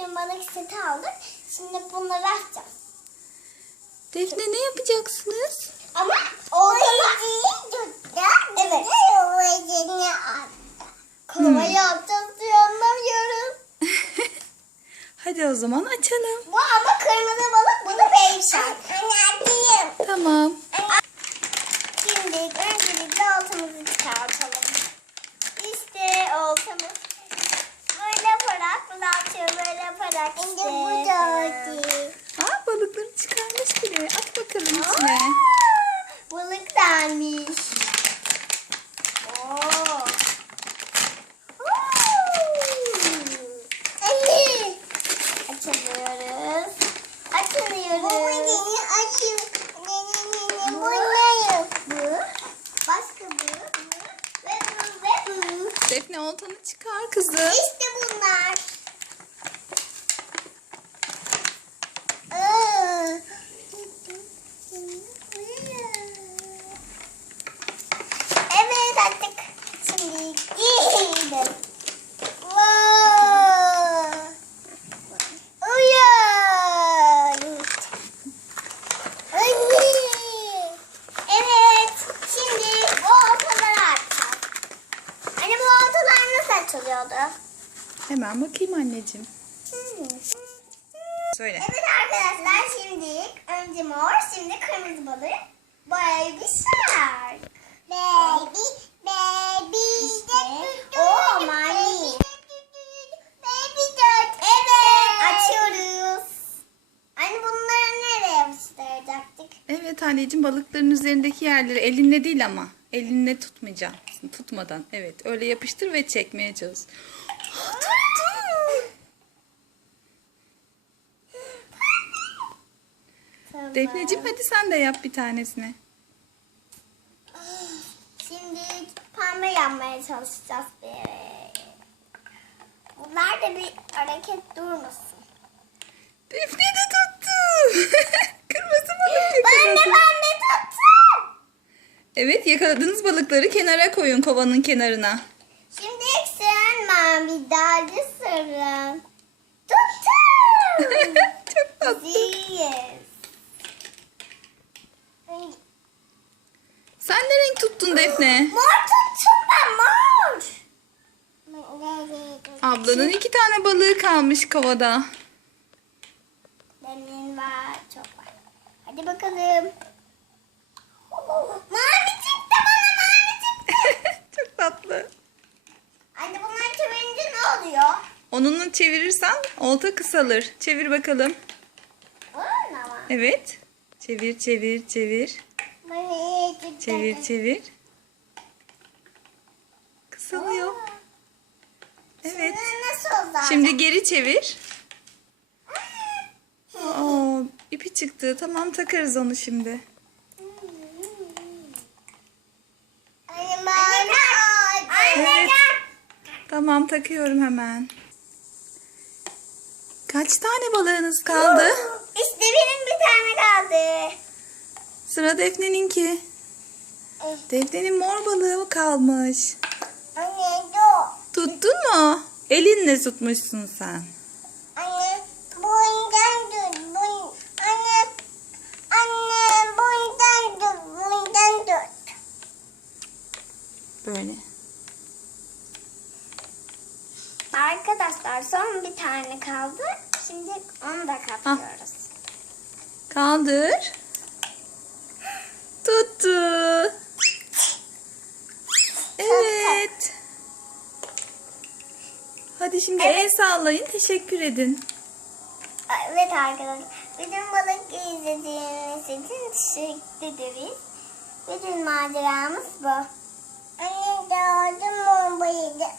dün balık seti aldık. Şimdi bunları açacağız. Defne ne yapacaksınız? Ama ortada... Evet. Kovayı atacağız diye anlamıyorum. Hadi o zaman açalım. Bu ama kırmızı balık, bu da beyşan. Anne atayım. Tamam. Şimdi öncelikle oltamızı çıkartalım. precisando. Açılıyordu? Hemen bakayım anneciğim. Söyle. Evet arkadaşlar şimdi önce mor şimdi kırmızı balık. Baby shark. Baby, baby. İşte. Oo mani. Baby dört. Evet. Açıyoruz. Anne bunları nereye yapıştıracaktık? Evet anneciğim balıkların üzerindeki yerleri elinle değil ama. Elinle tutmayacaksın. Tutmadan. Evet öyle yapıştır ve çekmeye çalış. Tamam. Defneciğim hadi sen de yap bir tanesini. Şimdi pembe yapmaya çalışacağız bir. Bunlar da bir hareket durmasın. Defne de tuttu. Kırmızı balık Ben de ben. Evet yakaladığınız balıkları kenara koyun kovanın kenarına. Şimdi sen mavi dalga sarın. Tuttum. Çok tatlı. Sen ne renk tuttun Defne? Mor tuttum ben mor. Ablanın iki tane balığı kalmış kovada. Benim var çok var. Hadi bakalım. Mavi çıktı bana mavi çıktı. Çok tatlı. Anne bunları çevirince ne oluyor? Onunla çevirirsen olta kısalır. Çevir bakalım. Evet. Çevir çevir çevir. Çevir çevir. Kısalıyor. Evet. Şimdi geri çevir. Aa, ipi çıktı. Tamam takarız onu şimdi. Evet. Tamam takıyorum hemen. Kaç tane balığınız kaldı? İşte benim bir tane kaldı. Sıra Defne'ninki. Defne'nin mor balığı kalmış. Anne dur. Tuttun mu? Elinle tutmuşsun sen. Anne bundan dur. Bun, anne anne bundan dur. Bundan dur. Böyle. Arkadaşlar son bir tane kaldı. Şimdi onu da kapıyoruz. Kaldır. Tuttu. Evet. Hadi şimdi el sallayın. Teşekkür edin. Evet arkadaşlar. Bütün balık izlediğiniz için teşekkür ederiz. Bütün maceramız bu. Anne gördüm bombayı da.